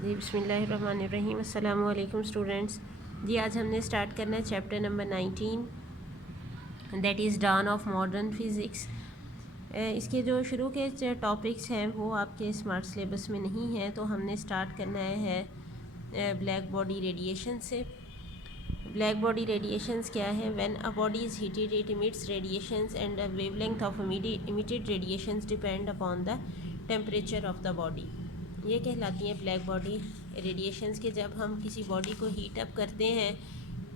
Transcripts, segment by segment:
जी बिस्मिल्लाहिर्रहमानिर्रहीम। अस्सलामु अलैकुम स्टूडेंट्स। जी आज हमने स्टार्ट करना है chapter number 19 that is dawn of modern physics. इसके जो शुरू के टॉपिक्स हैं वो आपके स्मार्ट सिलेबस में नहीं हैं, तो हमने स्टार्ट करना है ब्लैक बॉडी रेडिएशन से। ब्लैक बॉडी रेडिएशंस क्या है? When a body is heated it emits radiations and the wavelength of emitted radiations depend upon the temperature of the body. ये कहलाती हैं ब्लैक बॉडी रेडिएशंस के। जब हम किसी बॉडी को हीट अप करते हैं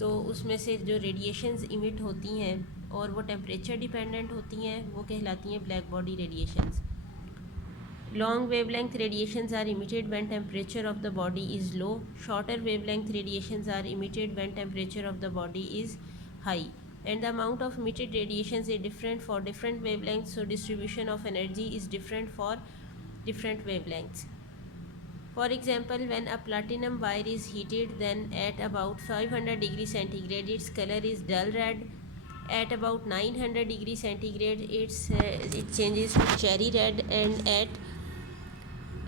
तो उसमें से जो रेडिएशंस इमिट होती हैं और वो टेम्परेचर डिपेंडेंट होती हैं, वो कहलाती हैं black body radiations. Long wavelength radiations are emitted when temperature of the body is low. Shorter wavelength radiations are emitted when temperature of the body is high. And the amount of emitted radiations is different for different wavelengths, so distribution of energy is different for different wavelengths. For example, when a platinum wire is heated, then at about 500 degrees centigrade, its color is dull red. At about 900 degrees centigrade, it changes to cherry red, and at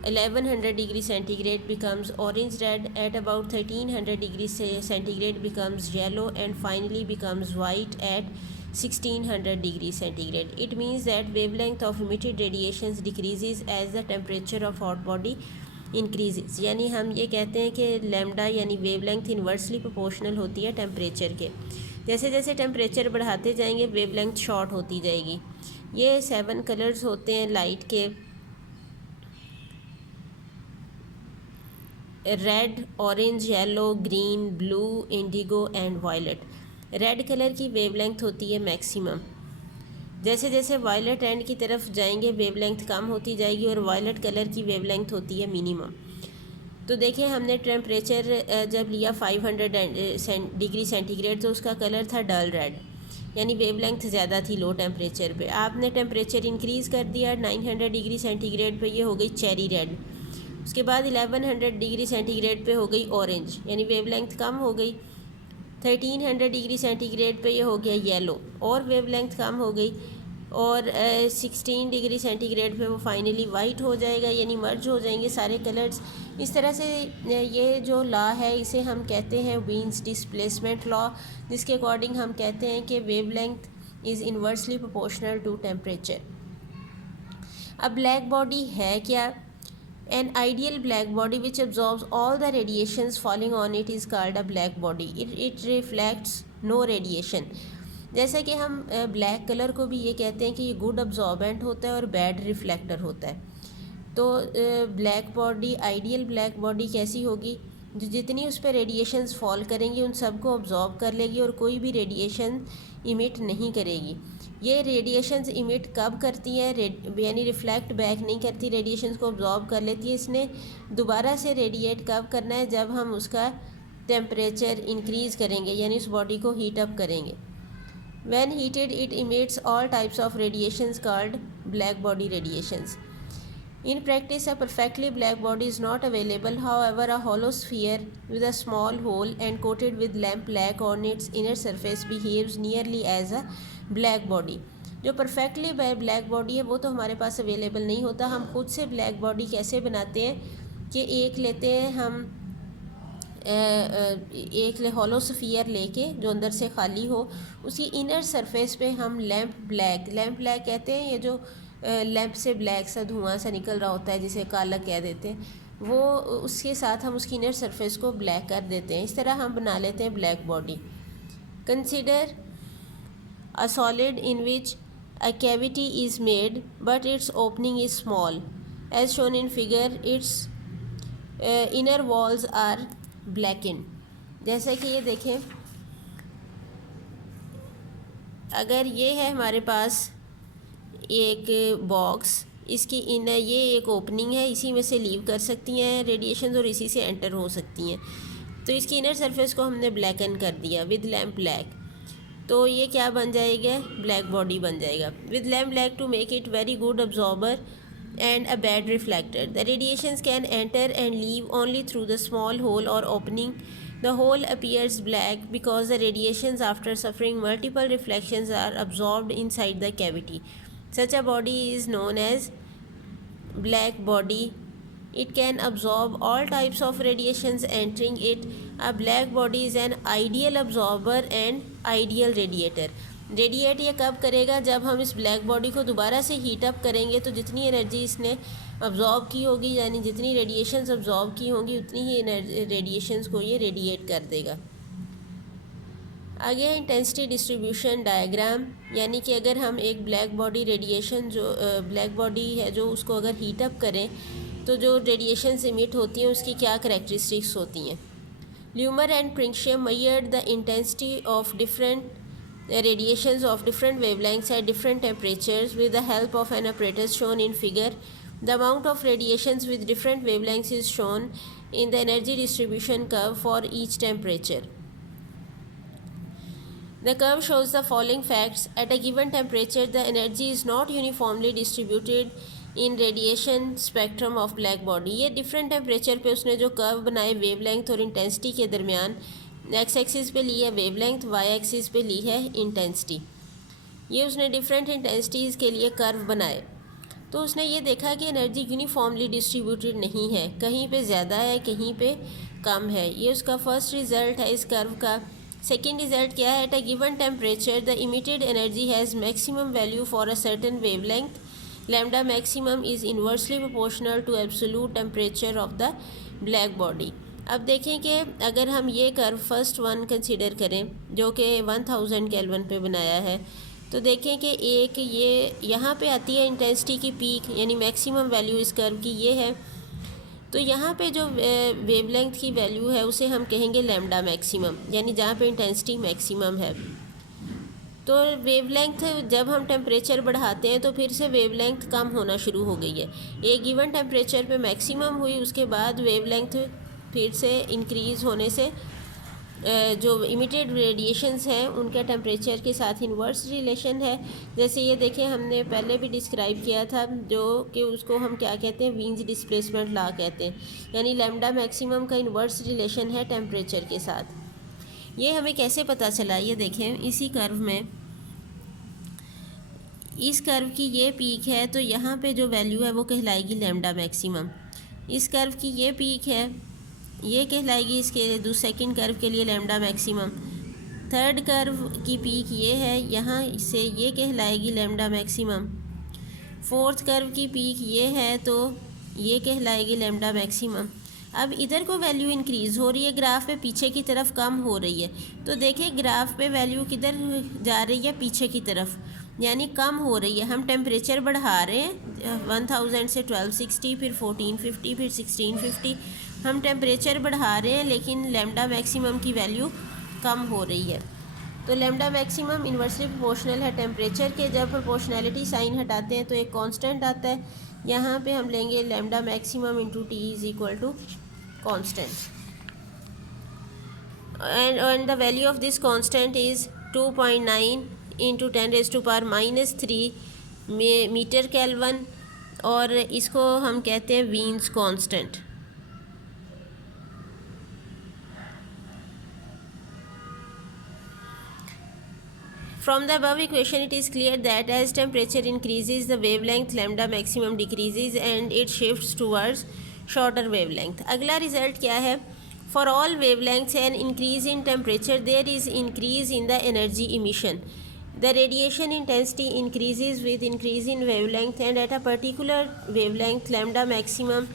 1100 degrees centigrade becomes orange red. At about 1300 degrees centigrade becomes yellow, and finally becomes white at 1600 degrees centigrade. It means that wavelength of emitted radiations decreases as the temperature of hot body increases. यानी हम ये कहते हैं कि lambda यानी wavelength inversely proportional होती है temperature के। जैसे जैसे टेम्परेचर बढ़ाते जाएंगे वेवलेंथ शॉर्ट होती जाएगी। ये 7 कलर्स होते हैं लाइट के: red, orange, yellow, green, blue, indigo and violet. Red colour की वेवलेंथ होती है मैक्सिमम। जैसे जैसे वायलेट एंड की तरफ जाएंगे वेवलेंथ कम होती जाएगी और वायलेट कलर की वेवलेंथ होती है मिनिमम। तो देखिए हमने टेम्परेचर जब लिया 500 डिग्री सेंटीग्रेड तो उसका कलर था डल रेड, यानी वेवलेंथ ज़्यादा थी लो टेम्परेचर पे। आपने टेम्परेचर इंक्रीज़ कर दिया 900 डिग्री सेंटीग्रेड पे, ये हो गई चेरी रेड। उसके बाद 1100 डिग्री सेंटीग्रेड पे हो गई ऑरेंज, यानी वेवलेंथ कम हो गई। 1300 डिग्री सेंटीग्रेड पे ये हो गया येलो, और वेवलेंथ कम हो गई। और 16 डिग्री सेंटीग्रेड पे वो फाइनली वाइट हो जाएगा, यानी मर्ज हो जाएंगे सारे कलर्स। इस तरह से ये जो लॉ है इसे हम कहते हैं वीन्स डिस्प्लेसमेंट लॉ, जिसके अकॉर्डिंग हम कहते हैं कि wavelength is inversely proportional to temperature. अब ब्लैक बॉडी है क्या? An ideal black body which absorbs all the radiations falling on it is called a black body. It reflects no radiation. जैसे कि हम ब्लैक कलर को भी ये कहते हैं कि ये गुड अब्जॉर्बेंट होता है और बैड रिफ्लेक्टर होता है। तो black body, ideal black body कैसी होगी? जो जितनी उस पर रेडिएशंस फॉल करेंगी उन सबको अब्जॉर्ब कर लेगी और कोई भी रेडिएशन इमिट नहीं करेगी। ये रेडिएशंस इमिट कब करती है? यानी रिफ्लेक्ट बैक नहीं करती, रेडिएशंस को अब्जॉर्ब कर लेती है। इसने दोबारा से रेडिएट कब करना है? जब हम उसका टेम्परेचर इंक्रीज़ करेंगे, यानी उस बॉडी को हीट अप करेंगे। When heated, it emits all types of radiations called black body radiations. In practice, a perfectly black body is not available. However, a hollow sphere with a small hole and coated with lamp black on its inner surface behaves nearly as a black body. जो perfectly black body है वो तो हमारे पास available नहीं होता। हम खुद से ब्लैक बॉडी कैसे बनाते हैं कि एक लेते हैं हम एक हॉलो स्फीयर लेके जो अंदर से खाली हो, उसकी इनर सरफेस पे हम लैम्प ब्लैक कहते हैं, ये जो लैम्प से ब्लैक सा धुआं सा निकल रहा होता है जिसे काला कह देते हैं, वो उसके साथ हम उसकी इनर सरफेस को ब्लैक कर देते हैं। इस तरह हम बना लेते हैं black body. Consider a solid in which a cavity is made but its opening is small as shown in figure. Its inner walls are blacken. जैसे कि ये देखें, अगर ये है हमारे पास एक बॉक्स, इसकी इनर ये एक ओपनिंग है, इसी में से लीव कर सकती हैं रेडिएशन और इसी से एंटर हो सकती हैं। तो इसकी इनर सरफेस को हमने ब्लैकन कर दिया विद लैम्प ब्लैक, तो ये क्या बन जाएगा? ब्लैक बॉडी बन जाएगा। With lamp black to make it very good absorber and a bad reflector. The radiations can enter and leave only through the small hole or opening. The hole appears black because the radiations, after suffering multiple reflections, are absorbed inside the cavity. Such a body is known as black body It can absorb all types of radiations entering it. A black body is an ideal absorber and ideal radiator. Radiate ये कब करेगा? जब हम इस black body को दोबारा से heat up करेंगे तो जितनी एनर्जी इसने अब्जॉर्ब की होगी, यानी जितनी रेडिएशंस अब्जॉर्ब की होंगी, उतनी ही रेडिएशंस को ये रेडिएट कर देगा। आगे है इंटेंसिटी डिस्ट्रीब्यूशन डायग्राम, यानी कि अगर हम एक ब्लैक बॉडी रेडिएशन जो ब्लैक बॉडी है जो उसको अगर हीट अप करें तो जो रेडिएशंस इमिट होती हैं उसकी क्या करैक्टरिस्टिक्स होती हैं। ल्यूमर and प्रिंकशियम measured the intensity of different radiations of different wavelengths at different temperatures with the help of an apparatus shown in figure. The amount of radiations with different wavelengths is shown in the energy distribution curve for each temperature. The curve shows the following facts. At a given temperature, the energy is not uniformly distributed in radiation spectrum of black body. ये different temperature पे उसने जो curve बनाए wavelength और intensity के दरमियान, x axis पे ली है वेवलेंथ, वाई एक्सिस पे ली है इंटेंसिटी। ये उसने डिफरेंट इंटेंसिटीज़ के लिए कर्व बनाए तो उसने ये देखा कि एनर्जी यूनिफॉर्मली डिस्ट्रीब्यूटेड नहीं है, कहीं पे ज़्यादा है, कहीं पे कम है। ये उसका फर्स्ट रिज़ल्ट है इस कर्व का। सेकेंड रिज़ल्ट क्या है? At a given temperature the emitted energy has maximum value for a certain wavelength. Lambda maximum is inversely proportional to absolute temperature of the black body. अब देखें कि अगर हम ये कर्व फर्स्ट वन कंसीडर करें जो कि 1000 केल्विन पे बनाया है, तो देखें कि एक ये यहाँ पे आती है इंटेंसिटी की पीक, यानी मैक्सिमम वैल्यू इस कर्व की ये है। तो यहाँ पे जो वेवलेंथ की वैल्यू है उसे हम कहेंगे लैम्डा मैक्सिमम, यानी जहाँ पे इंटेंसिटी मैक्सिमम है। तो वेवलेंथ जब हम टेम्परेचर बढ़ाते हैं तो फिर से वेवलेंथ कम होना शुरू हो गई है। एक गिवन टेम्परेचर पे मैक्सिमम हुई, उसके बाद वेवलेंथ फिर से इंक्रीज़ होने से जो इमिटेड रेडिएशंस हैं उनका टेम्परेचर के साथ इन्वर्स रिलेशन है। जैसे ये देखें, हमने पहले भी डिस्क्राइब किया था जो कि उसको हम क्या कहते हैं, वीन्स डिस्प्लेसमेंट लॉ कहते हैं, यानी लैम्डा मैक्सिमम का इन्वर्स रिलेशन है टेम्परेचर के साथ। ये हमें कैसे पता चला? ये देखें, इसी कर्व में, इस कर्व की ये पीक है तो यहाँ पे जो वैल्यू है वो कहलाएगी लैम्डा मैक्सिमम। इस कर्व की ये पीक है, ये कहलाएगी इसके सेकंड कर्व के लिए लैम्डा मैक्सिमम। थर्ड कर्व की पीक ये है, यहाँ से ये कहलाएगी लैम्डा मैक्सिमम। फोर्थ कर्व की पीक ये है तो ये कहलाएगी लैम्डा मैक्सिमम। अब इधर को वैल्यू इंक्रीज़ हो रही है, ग्राफ पे पीछे की तरफ कम हो रही है। तो देखें ग्राफ पे वैल्यू किधर जा रही है? पीछे की तरफ, यानी कम हो रही है। हम टेम्परेचर बढ़ा रहे हैं 1000 से 1260, फिर 1450, फिर 1650, हम टेम्परेचर बढ़ा रहे हैं लेकिन लैम्डा मैक्सिमम की वैल्यू कम हो रही है। तो लैम्डा मैक्सिमम इन्वर्सली प्रोपोर्शनल है टेम्परेचर के। जब प्रोपोर्शनैलिटी साइन हटाते हैं तो एक कांस्टेंट आता है, यहाँ पे हम लेंगे lambda maximum into T is equal to constant, and the value of this constant is 2.9 into 10⁻³ metre kelvin, और इसको हम कहते हैं Wien's constant. From the above equation, it is clear that as temperature increases, the wavelength lambda maximum decreases and it shifts towards shorter wavelength. अगला result क्या है? For all wavelengths and increase in temperature, there is increase in the energy emission. The radiation intensity increases with increase in wavelength, and at a particular wavelength, lambda maximum